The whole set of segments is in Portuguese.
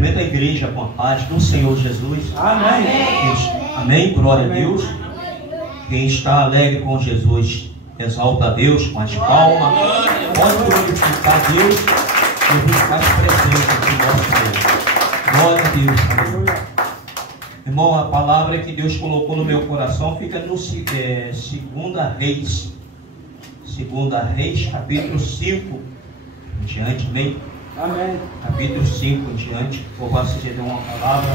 Cumprimento a igreja com a paz do Senhor Jesus. Amém. Amém, glória a Deus. Quem está alegre com Jesus, exalta a Deus com as palmas. Pode glorificar a Deus e buscar as presenças do nosso Deus. Glória a Deus. Irmão, a palavra que Deus colocou no meu coração fica no 2 Reis. 2 Reis, capítulo 5 em diante, amém? Amém. Capítulo 5 em diante. Louvado seja Deus, uma palavra,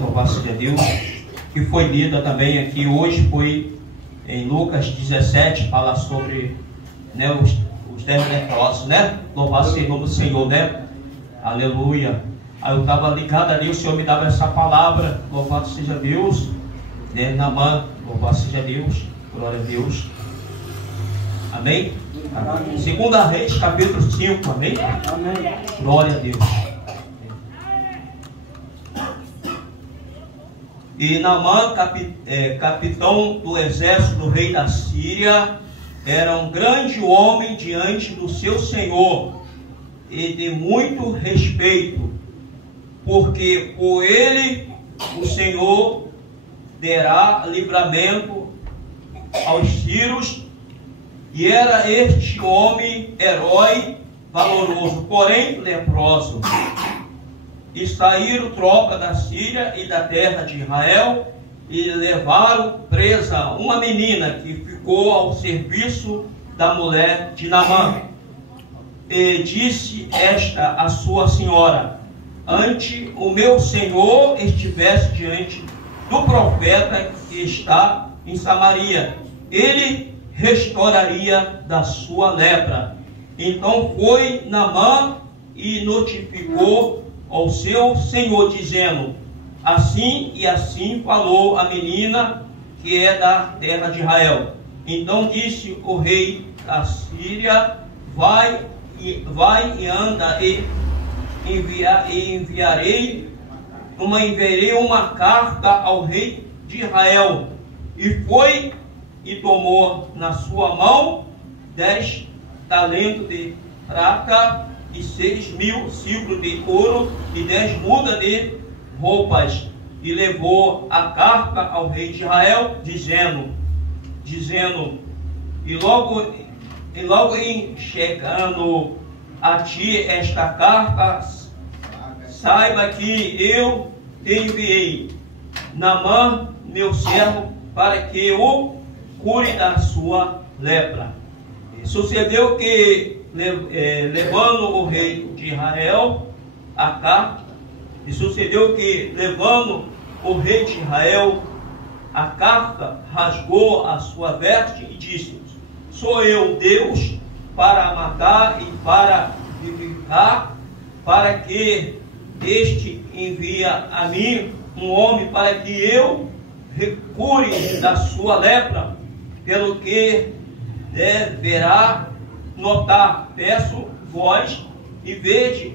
louvado seja Deus, que foi lida também aqui hoje, foi em Lucas 17, fala sobre os 10 leprosos, Louvado seja o nome do Senhor, Aleluia. Aí eu estava ligado ali, o Senhor me dava essa palavra, louvado seja Deus, Naamã, louvado seja Deus, glória a Deus. Amém? 2 Reis, capítulo 5, amém? Amém. Glória a Deus. E Naamã, capitão do exército do rei da Síria, era um grande homem diante do seu senhor e de muito respeito, porque por ele o Senhor dará livramento aos sírios. E era este homem herói, valoroso, porém leproso. E saíram tropa da Síria e da terra de Israel, e levaram presa uma menina que ficou ao serviço da mulher de Naamã. E disse esta a sua senhora: ante o meu senhor estivesse diante do profeta que está em Samaria, ele restauraria da sua lepra. Então foi Naamã e notificou ao seu senhor, dizendo: assim e assim falou a menina que é da terra de Israel. Então disse o rei da Síria: vai e anda e enviarei uma carta ao rei de Israel. E foi e tomou na sua mão 10 talentos de prata e 6.000 ciclos de ouro e 10 mudas de roupas, e levou a carta ao rei de Israel, dizendo, e logo em chegando a ti esta carta, saiba que eu te enviei Naamã, meu servo, para que o cure da sua lepra. Sucedeu que, levando o rei de Israel a carta, a carta, rasgou a sua veste e disse: sou eu Deus para matar e para vivificar, para que este envia a mim um homem para que eu cure da sua lepra, pelo que deverá notar. Peço vós e vede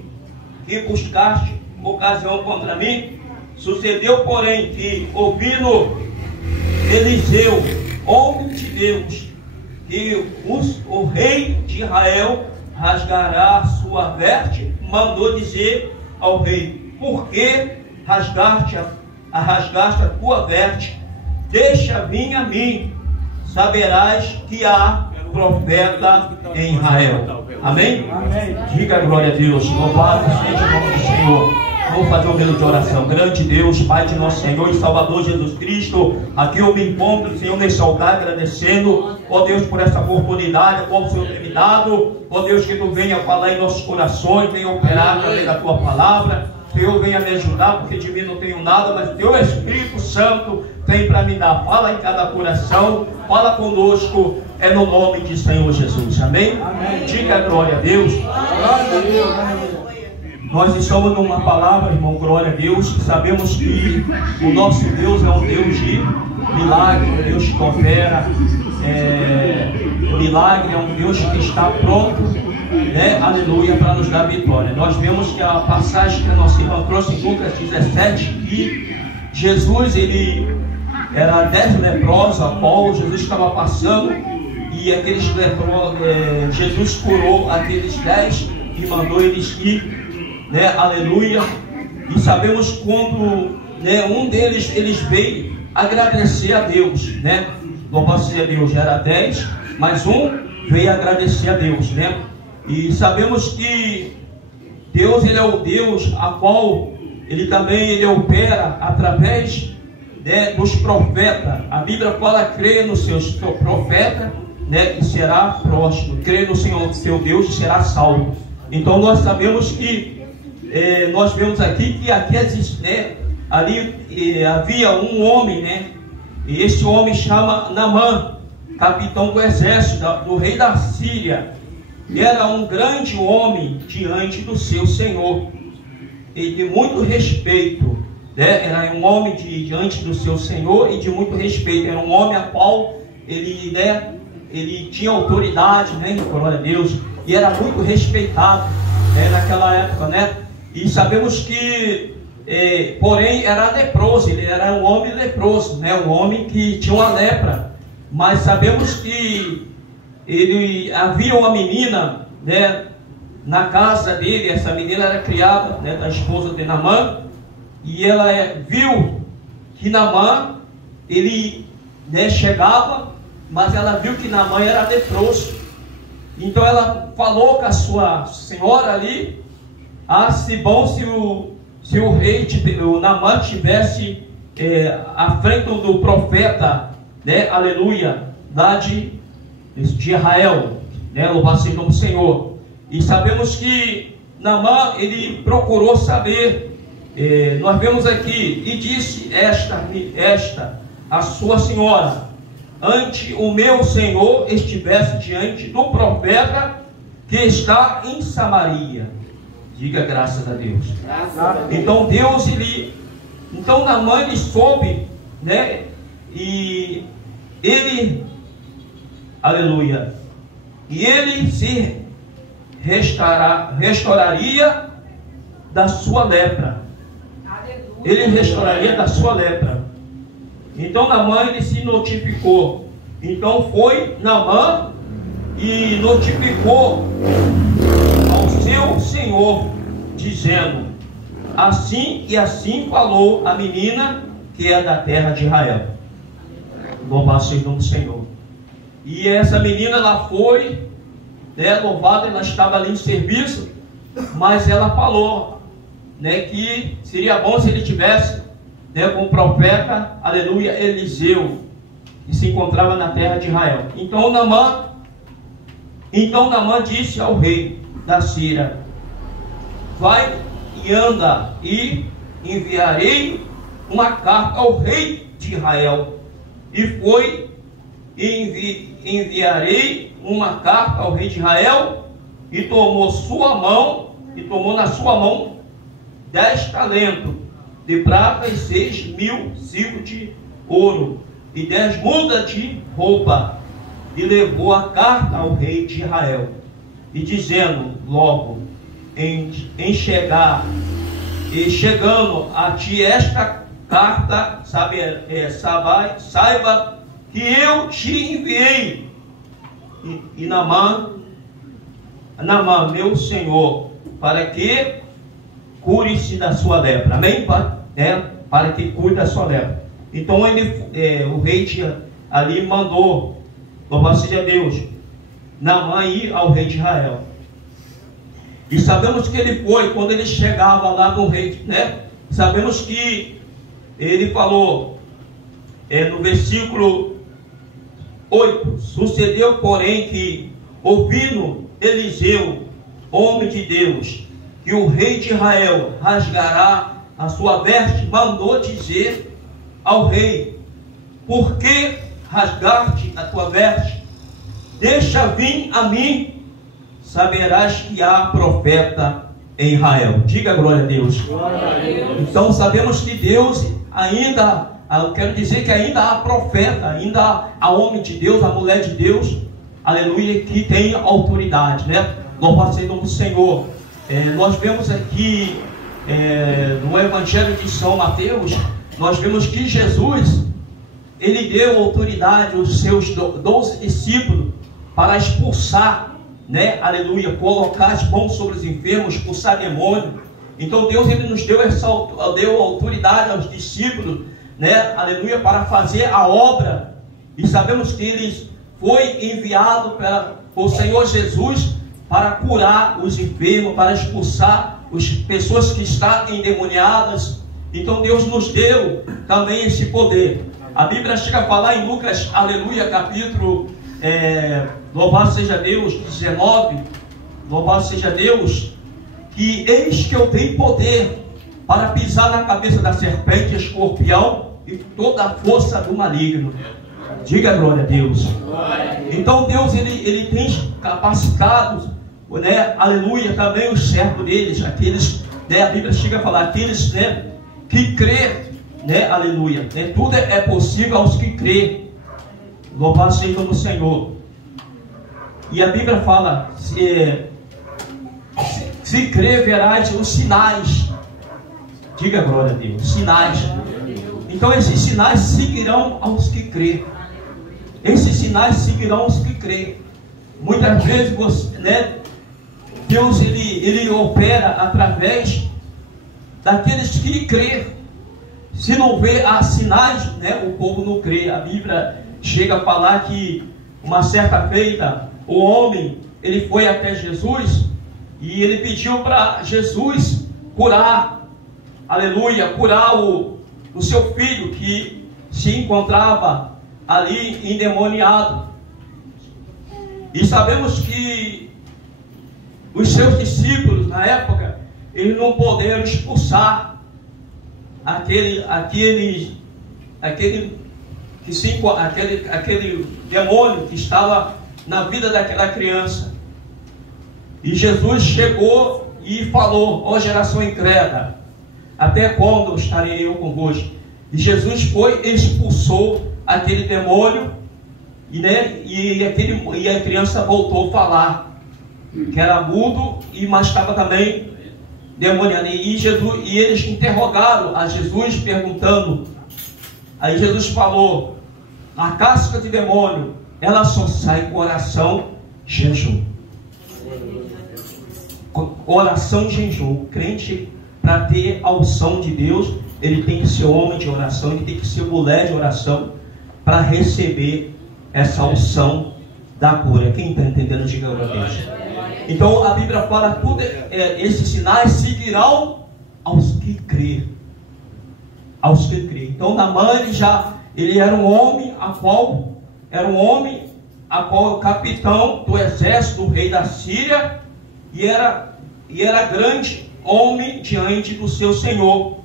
que buscaste ocasião contra mim. Sucedeu, porém, que, ouvindo Eliseu, homem de Deus, que o rei de Israel rasgará a sua veste, mandou dizer ao rei: por que rasgaste a tua veste? Deixa vir a mim, saberás que há profeta em Israel. Amém? Amém. Diga glória a Deus. Louvado seja o nome do Senhor. Vamos fazer um minuto de oração. Grande Deus, Pai de nosso Senhor e Salvador Jesus Cristo, aqui eu me encontro, Senhor, nesse altar, agradecendo, ó Deus, por essa oportunidade, qual o Senhor tem me dado, ó Deus, que Tu venha falar em nossos corações, venha operar através da Tua palavra, Senhor, venha me ajudar, porque de mim não tenho nada, mas o Teu Espírito Santo tem para me dar. Fala em cada coração, fala conosco, é no nome de Senhor Jesus. Amém? Amém. Diga glória a Deus. Glória a Deus. Nós estamos numa palavra, irmão, glória a Deus. Sabemos que o nosso Deus é um Deus de milagre, um Deus que opera milagre, é um Deus que está pronto, aleluia, para nos dar vitória. Nós vemos que a passagem que a nossa irmã trouxe em Lucas 17, que Jesus, ele era 10 leprosos, Apolo, Jesus estava passando, e aqueles leprosos, Jesus curou aqueles 10 e mandou eles ir né, aleluia, e sabemos quando, né, um deles, eles veio agradecer a Deus, né, louvado seja Deus, já era 10, mas um veio agradecer a Deus, né, e sabemos que Deus, ele é o Deus a qual ele também ele opera através, né, dos profetas. A Bíblia fala: crê no seu profeta, né, e será próspero, crê no Senhor seu Deus e será salvo. Então nós sabemos que nós vemos aqui que aqui existe, né, ali havia um homem, né, e esse homem chama Naamã, capitão do exército do rei da Síria. Era um grande homem diante do seu Senhor e de muito respeito, né? Era um homem diante do seu Senhor e de muito respeito. Era um homem a qual ele, né, ele tinha autoridade, né, glória a Deus, e era muito respeitado, né, naquela época, né? E sabemos que porém era leproso, ele era um homem leproso, né, um homem que tinha uma lepra. Mas sabemos que ele havia uma menina, né, na casa dele. Essa menina era criada, né, da esposa de Naamã, e ela viu que Naamã, ele, né, chegava, mas ela viu que Naamã era leproso. Então ela falou com a sua senhora ali: se bom se o rei, o Naamã, tivesse à frente do profeta, né, aleluia, lá de Israel, né, louvado seja o nome do Senhor. E sabemos que Naamã, ele procurou saber, nós vemos aqui: e disse esta a sua senhora: ante o meu senhor estivesse diante do profeta que está em Samaria. Diga graças a Deus. Então Deus, então Naamã, ele soube, né, e ele, aleluia, e ele se restauraria da sua lepra. Ele restauraria da sua lepra. Então Naamã, ele se notificou. Então foi Naamã e notificou ao seu senhor, dizendo: assim e assim falou a menina que é da terra de Israel. Louvado seja o nome do Senhor. E essa menina, ela foi, né, louvada, ela estava ali em serviço, mas ela falou, né, que seria bom se ele tivesse, né, com o profeta, aleluia, Eliseu, que se encontrava na terra de Israel. Então Naamã disse ao rei da Síria: vai e anda, e enviarei uma carta ao rei de Israel. E foi, e enviarei uma carta ao rei de Israel, e tomou na sua mão 10 talentos de prata e 6.000 ciclos de ouro e 10 mudas de roupa, e levou a carta ao rei de Israel, e dizendo logo: chegando a ti esta carta, saiba que eu te enviei. E Naamã, meu senhor, para que cure-se da sua lepra. Amém? Para que cure da sua lepra. Então o rei ali mandou, louvado seja Deus, Naamã ir ao rei de Israel. E sabemos que ele foi, quando ele chegava lá no rei, né? Sabemos que ele falou, no versículo 8: sucedeu, porém, que, ouvindo Eliseu, homem de Deus, que o rei de Israel rasgará a sua veste, mandou dizer ao rei: por que rasgaste a tua veste? Deixa vir a mim, saberás que há profeta em Israel. Diga glória a Deus. Glória a Deus. Então sabemos que Deus ainda, eu quero dizer que ainda há profeta, ainda há homem de Deus, a mulher de Deus, aleluia, que tem autoridade, né? Louvado seja o nome do Senhor. Nós vemos aqui no Evangelho de São Mateus, nós vemos que Jesus, ele deu autoridade aos seus 12 discípulos para expulsar, né, aleluia, colocar as mãos sobre os enfermos, expulsar demônio. Então Deus ele nos deu deu autoridade aos discípulos, né? Aleluia, para fazer a obra. E sabemos que ele foi enviado por Senhor Jesus para curar os enfermos, para expulsar as pessoas que estão endemoniadas. Então Deus nos deu também esse poder. A Bíblia chega a falar em Lucas, aleluia, capítulo, louvado seja Deus, 19, louvado seja Deus, que eis que eu dei poder para pisar na cabeça da serpente, escorpião e toda a força do maligno. Diga glória a Deus. Então Deus ele tem capacitado, né, aleluia, também os servos deles, aqueles, né, a Bíblia chega a falar, aqueles, né, que crê, né, aleluia, né, tudo é possível aos que crê. Louvado seja o Senhor. E a Bíblia fala, se crer, verás os sinais. Diga glória a Deus, sinais. Então esses sinais seguirão aos que crê. Esses sinais seguirão aos que crê. Muitas vezes você, né, Deus ele opera através daqueles que crê. Se não vê as sinais, né, o povo não crê. A Bíblia chega a falar que uma certa feita o homem ele foi até Jesus e ele pediu para Jesus curar, aleluia, curar o seu filho que se encontrava ali endemoniado. E sabemos que os seus discípulos na época eles não puderam expulsar aquele demônio que estava na vida daquela criança. E Jesus chegou e falou: ó geração incrédula, até quando estarei eu convosco? E Jesus foi e expulsou aquele demônio, e a criança voltou a falar, que era mudo, mas estava também demoniado. E eles interrogaram a Jesus, perguntando. Aí Jesus falou: a casca de demônio, ela só sai com oração e jejum. Oração e jejum. O crente, para ter a unção de Deus, ele tem que ser homem de oração, ele tem que ser mulher de oração, para receber essa unção da cura. Quem está entendendo, diga glória a Deus. Então a Bíblia fala tudo, esses sinais seguirão aos que crê. Aos que crê. Então Naamã ele era um homem a qual o capitão do exército do rei da Síria, e era grande homem diante do seu senhor,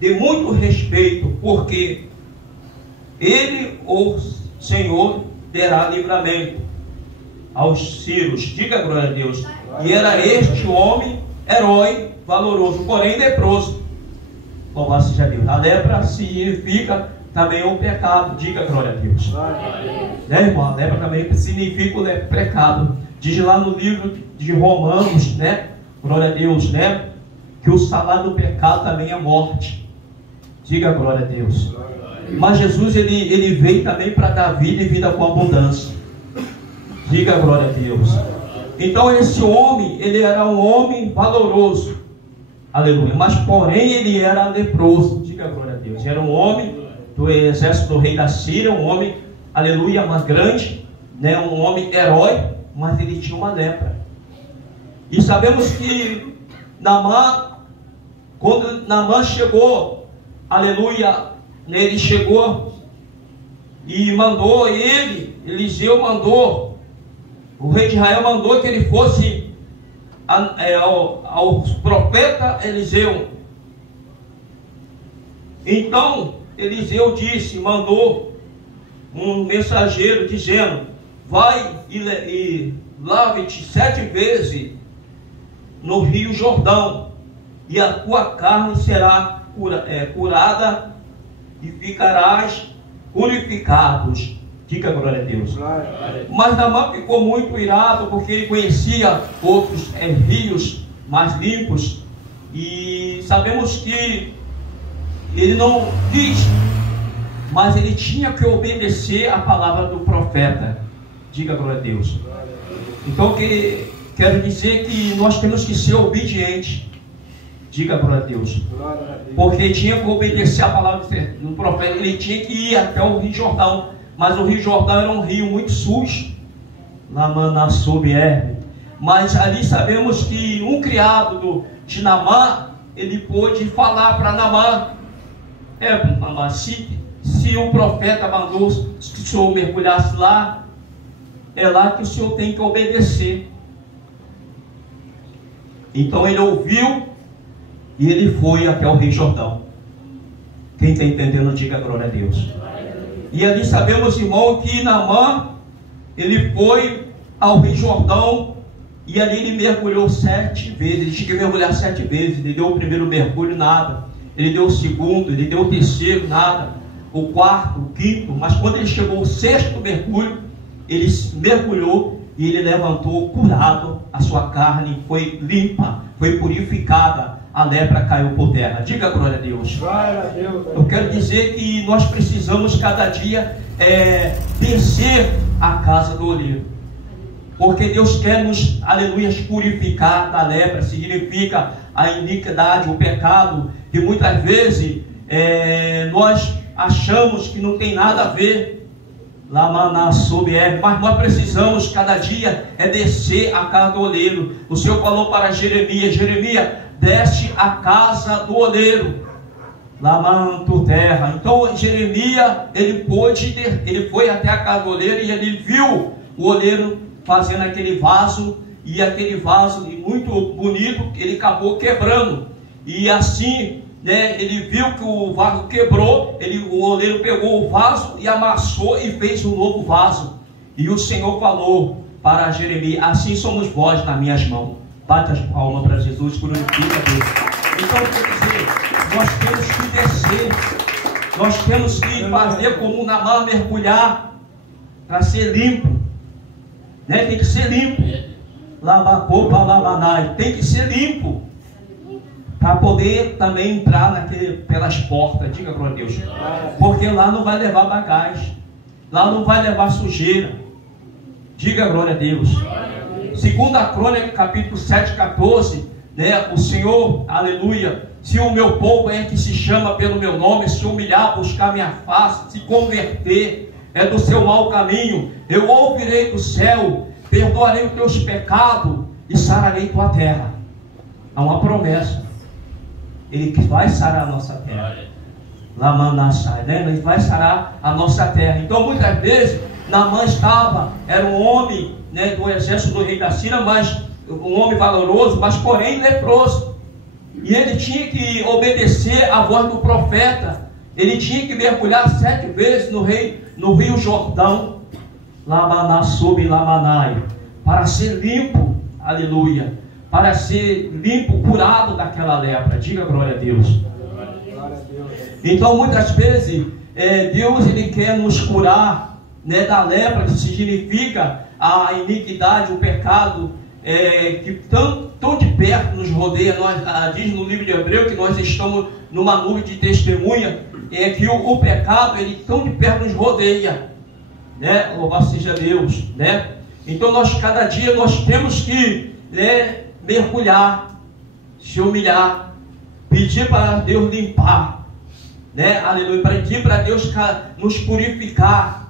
de muito respeito, porque ele, o Senhor, terá livramento aos sírios. Diga glória a Deus. E era este homem herói, valoroso, porém leproso. Louvado seja Deus. A lepra significa também o pecado. Diga glória a Deus. Né, irmão? A lepra também significa o pecado. Diz lá no livro de Romanos, né? Glória a Deus, né? Que o salário do pecado também é morte. Diga glória a Deus. Mas Jesus ele veio também para dar vida e vida com abundância. Diga glória a Deus. Então esse homem, ele era um homem valoroso, aleluia, mas porém ele era leproso. Diga glória a Deus. Era um homem do exército do rei da Síria, um homem, aleluia, mais grande, né? Um homem herói, mas ele tinha uma lepra. E sabemos que Naamã, quando Naamã chegou, aleluia, ele chegou e mandou Eliseu mandou, o rei de Israel mandou que ele fosse ao profeta Eliseu. Então Eliseu mandou um mensageiro dizendo: vai e lave-te 7 vezes no rio Jordão, e a tua carne será curada, e ficarás purificados. Diga glória a Deus. Mas Naamã ficou muito irado, porque ele conhecia outros rios mais limpos, e sabemos que ele não quis, mas ele tinha que obedecer a palavra do profeta. Diga glória a Deus. Então quero dizer que nós temos que ser obedientes. Diga glória a Deus. Porque tinha que obedecer a palavra do profeta. Ele tinha que ir até o Rio Jordão. Mas o Rio Jordão era um rio muito sujo. Mas ali sabemos que um criado de Naamã, ele pôde falar para Naamã: Naamã, se o profeta mandou que o senhor mergulhasse lá, é lá que o senhor tem que obedecer. Então ele ouviu e ele foi até o Rio Jordão. Quem está entendendo, diga glória a Deus. E ali sabemos, irmão, que Naamã, ele foi ao Rio Jordão e ali ele mergulhou 7 vezes. Ele tinha que mergulhar 7 vezes. Ele deu o primeiro mergulho, nada. Ele deu o segundo, ele deu o terceiro, nada. O quarto, o quinto. Mas quando ele chegou ao 6º mergulho, ele mergulhou e ele levantou curado. A sua carne foi limpa, foi purificada. A lepra caiu por terra. Diga glória a Deus. Eu quero dizer que nós precisamos cada dia descer à casa do oleiro. Porque Deus quer nos, aleluia, purificar da lepra. Significa a iniquidade, o pecado. E muitas vezes nós achamos que não tem nada a ver. Mas nós precisamos cada dia descer à casa do oleiro. O Senhor falou para Jeremias: Jeremias, desce à casa do oleiro, lamando terra. Então Jeremias, ele foi até a casa do oleiro e ele viu o oleiro fazendo aquele vaso, e aquele vaso muito bonito, ele acabou quebrando. E assim, ele viu que o vaso quebrou, o oleiro pegou o vaso e amassou e fez um novo vaso. E o Senhor falou para Jeremias: assim somos vós nas minhas mãos. Bate as palmas para Jesus, glorifica Deus. Então, quer dizer, nós temos que descer, nós temos que fazer como Naamã, mergulhar para ser limpo, tem que ser limpo. Tem que ser limpo para poder também entrar pelas portas. Diga glória a Deus. Porque lá não vai levar bagagem, lá não vai levar sujeira. Diga glória a Deus. Segundo a Crônica, capítulo 7, 14, o Senhor, aleluia, se o meu povo que se chama pelo meu nome, se humilhar, buscar minha face, se converter do seu mau caminho, eu ouvirei do céu, perdoarei os teus pecados e sararei tua terra. Há uma promessa. Ele vai sarar a nossa terra. Ele vai sarar a nossa terra. Então muitas vezes Naamã era um homem do exército do rei da Síria, mas um homem valoroso, mas porém leproso. E ele tinha que obedecer à voz do profeta. Ele tinha que mergulhar 7 vezes no Rio Jordão, para ser limpo, aleluia, para ser limpo, curado daquela lepra. Diga glória a Deus. Então muitas vezes Deus ele quer nos curar da lepra, que significa a iniquidade, o pecado que tão de perto nos rodeia. Diz no livro de Hebreu que nós estamos numa nuvem de testemunha, que o pecado ele tão de perto nos rodeia, louvado seja Deus, Então cada dia nós temos que mergulhar, se humilhar, pedir para Deus limpar, aleluia, pedir para Deus nos purificar.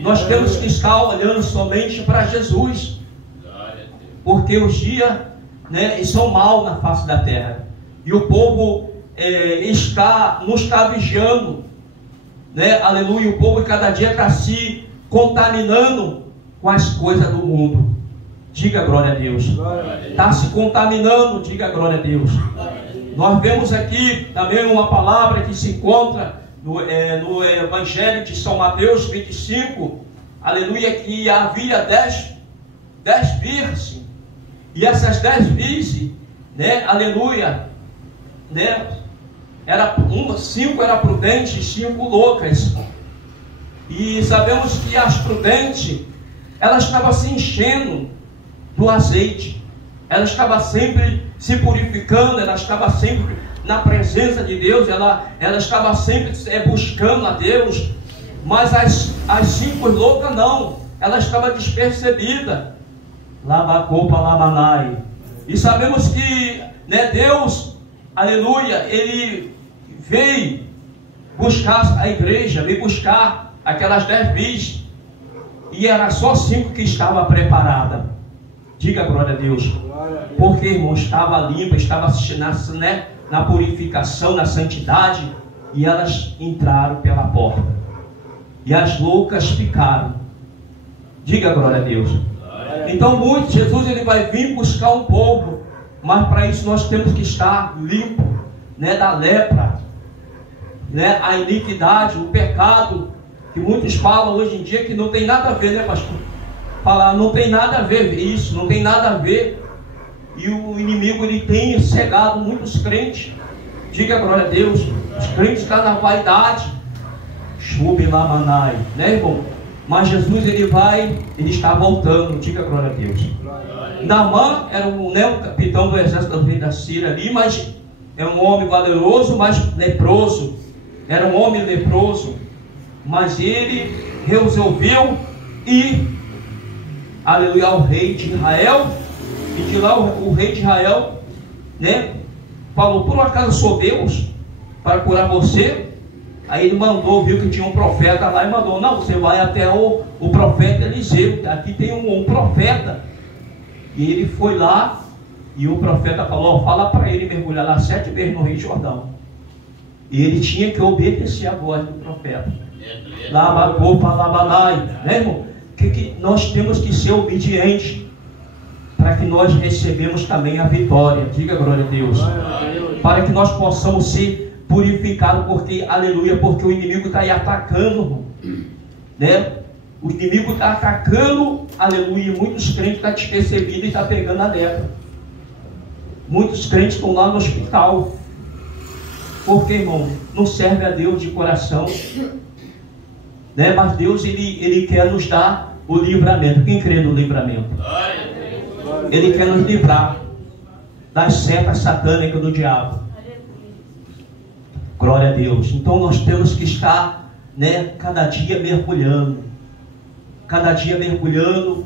Nós temos que estar olhando somente para Jesus, porque os dias são maus na face da terra, e o povo não está vigiando, aleluia. O povo cada dia está se contaminando com as coisas do mundo. Diga glória a Deus. Está se contaminando, diga glória a Deus. Nós vemos aqui também uma palavra que se encontra no Evangelho de São Mateus 25, aleluia, que havia 10 virgens, e essas 10 virgens, aleluia, 5 eram prudentes e 5 loucas. E sabemos que as prudentes, elas estavam se enchendo do azeite, elas estavam sempre se purificando, elas estavam sempre na presença de Deus, ela estava sempre buscando a Deus. Mas as 5 loucas não, ela estava despercebida. E sabemos que Deus aleluia, ele veio buscar a igreja, veio buscar aquelas 10 virgens, e era só 5 que estava preparada. Diga glória a Deus. Porque, irmão, estava limpa, estava na purificação, na santidade, e elas entraram pela porta. E as loucas ficaram. Diga glória a Deus. Então, Jesus ele vai vir buscar um povo, mas para isso nós temos que estar limpo, né, da lepra, né, a iniquidade, o pecado, que muitos falam hoje em dia que não tem nada a ver, né, pastor? Falar, não tem nada a ver isso, não tem nada a ver. E o inimigo ele tem cegado muitos crentes. Diga glória a Deus. Os crentes estão na vaidade. Chubilamanai, né, irmão? Mas Jesus ele está voltando. Diga glória a Deus. Naamã era o capitão do exército do rei da Síria ali, mas é um homem valeroso, mas leproso. Era um homem leproso, mas ele resolveu ir, aleluia, ao rei de Israel. E de lá o rei de Israel, né, falou: por um acaso sou Deus para curar você? Aí ele mandou, viu que tinha um profeta lá e mandou: não, você vai até o profeta Eliseu, aqui tem um profeta. E ele foi lá e o profeta falou: fala para ele mergulhar lá 7 vezes no Rio Jordão. E ele tinha que obedecer a voz do profeta. Né, irmão? Que nós temos que ser obedientes para que nós recebemos também a vitória. Diga glória a Deus. Para que nós possamos ser purificados, porque, aleluia, porque o inimigo está aí atacando, né? O inimigo está atacando, aleluia. Muitos crentes estão despercebidos e estão pegando a lepra. Muitos crentes estão lá no hospital. Porque, irmão, não serve a Deus de coração, né? Mas Deus ele quer nos dar o livramento. Quem crê no livramento? Ele quer nos livrar das setas satânicas do diabo. Glória a Deus. Então nós temos que estar, né, cada dia mergulhando. Cada dia mergulhando,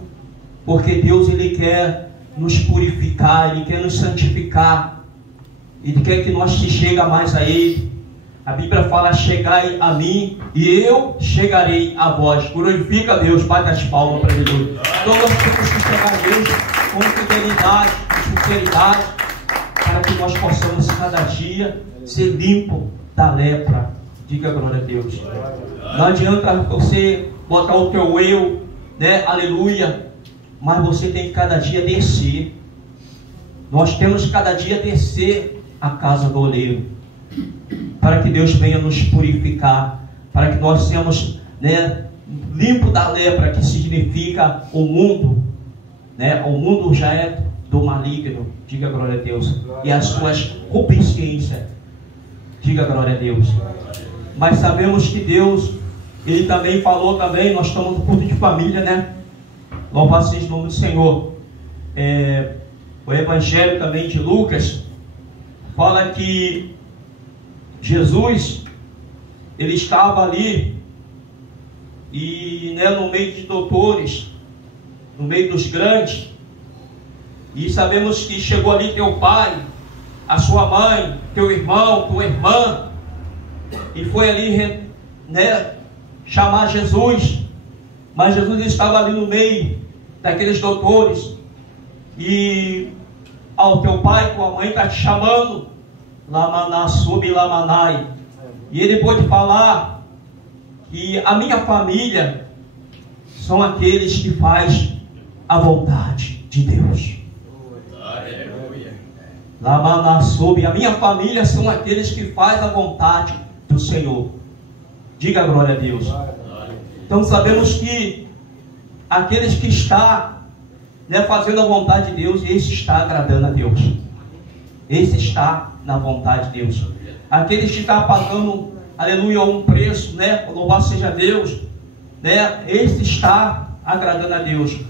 porque Deus ele quer nos purificar, Ele quer nos santificar. Ele quer que nós se chegue mais a Ele. A Bíblia fala: chegai a mim e eu chegarei a vós. Glorifica a Deus, bate as palmas para Jesus. Então nós temos que chegar a Deus com fidelidade, com sinceridade, para que nós possamos cada dia ser limpo da lepra. Diga glória a Deus. Não adianta você botar o teu eu, né, aleluia, mas você tem que cada dia descer. Nós temos que cada dia descer a casa do oleiro, para que Deus venha nos purificar, para que nós sejamos, né, limpo da lepra, que significa o mundo, né? O mundo já é do maligno. Diga glória a Deus. E as suas concupiscências. Diga glória a Deus. Mas sabemos que Deus, Ele também falou também, nós estamos no culto de família, né? Louvado seja o nome do Senhor. O Evangelho também de Lucas fala que Jesus, Ele estava ali e, né, no meio de doutores, no meio dos grandes, e sabemos que chegou ali teu pai, a sua mãe, teu irmão, tua irmã, e foi ali, né, chamar Jesus. Mas Jesus estava ali no meio daqueles doutores, e teu pai, tua mãe está te chamando, Lamaná, subi Lamanai. E ele pôde falar que a minha família são aqueles que faz a vontade de Deus. Lamaná, subi. A minha família são aqueles que faz a vontade do Senhor. Diga glória a Deus. Então sabemos que aqueles que está, né, fazendo a vontade de Deus, esse está agradando a Deus. Esse está na vontade de Deus. Aqueles que estão pagando, aleluia, um preço, né, louvado seja Deus, né, esse está agradando a Deus.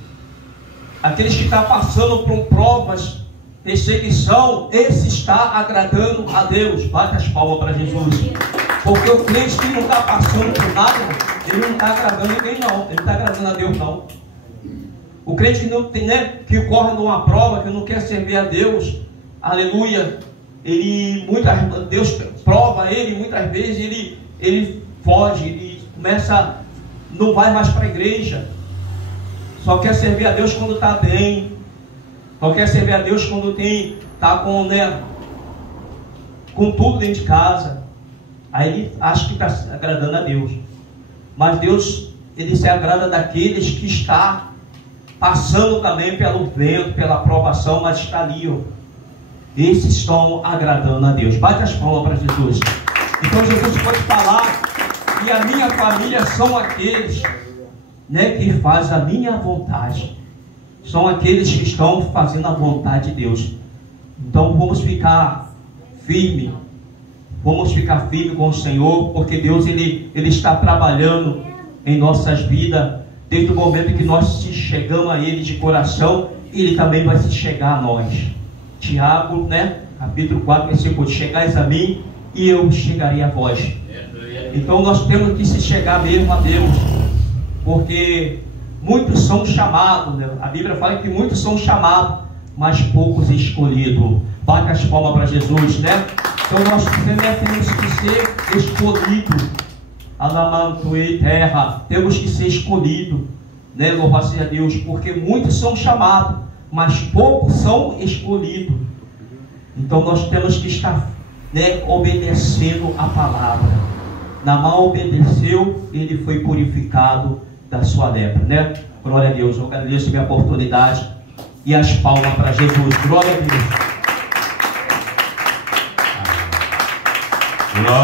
Aqueles que estão passando por provas, perseguição, esse está agradando a Deus. Bate as palmas para Jesus. Porque o crente que não está passando por nada, ele não está agradando ninguém não. Ele não está agradando a Deus não. O crente que não tem, né, que corre numa prova, que não quer servir a Deus, aleluia, Deus prova ele, muitas vezes ele foge, ele começa, não vai mais para a igreja, só quer servir a Deus quando está bem, só quer servir a Deus quando está com tudo dentro de casa. Aí ele acha que está agradando a Deus, mas Deus, ele se agrada daqueles que está passando também pelo vento, pela provação, mas está ali, ó. Esses estão agradando a Deus. Bate as palmas para Jesus. Então Jesus pode falar que a minha família são aqueles, né, que fazem a minha vontade. São aqueles que estão fazendo a vontade de Deus. Então vamos ficar firme. Vamos ficar firme com o Senhor, porque Deus ele está trabalhando em nossas vidas. Desde o momento que nós se chegamos a Ele de coração, Ele também vai se chegar a nós. Tiago, né? Capítulo 4, versículo: chegais a mim e eu chegarei a vós. Então nós temos que se chegar mesmo a Deus, porque muitos são chamados, né? A Bíblia fala que muitos são chamados, mas poucos escolhidos. Bate as palmas para Jesus, né? Então nós temos que ser escolhidos. Alamanto e terra, temos que ser escolhidos, né? Louvado seja Deus, porque muitos são chamados, mas poucos são escolhidos. Então nós temos que estar, né, obedecendo a palavra. Naamã obedeceu, ele foi purificado da sua lepra, né? Glória a Deus. Eu agradeço a minha oportunidade e as palmas para Jesus. Glória a Deus. Glória.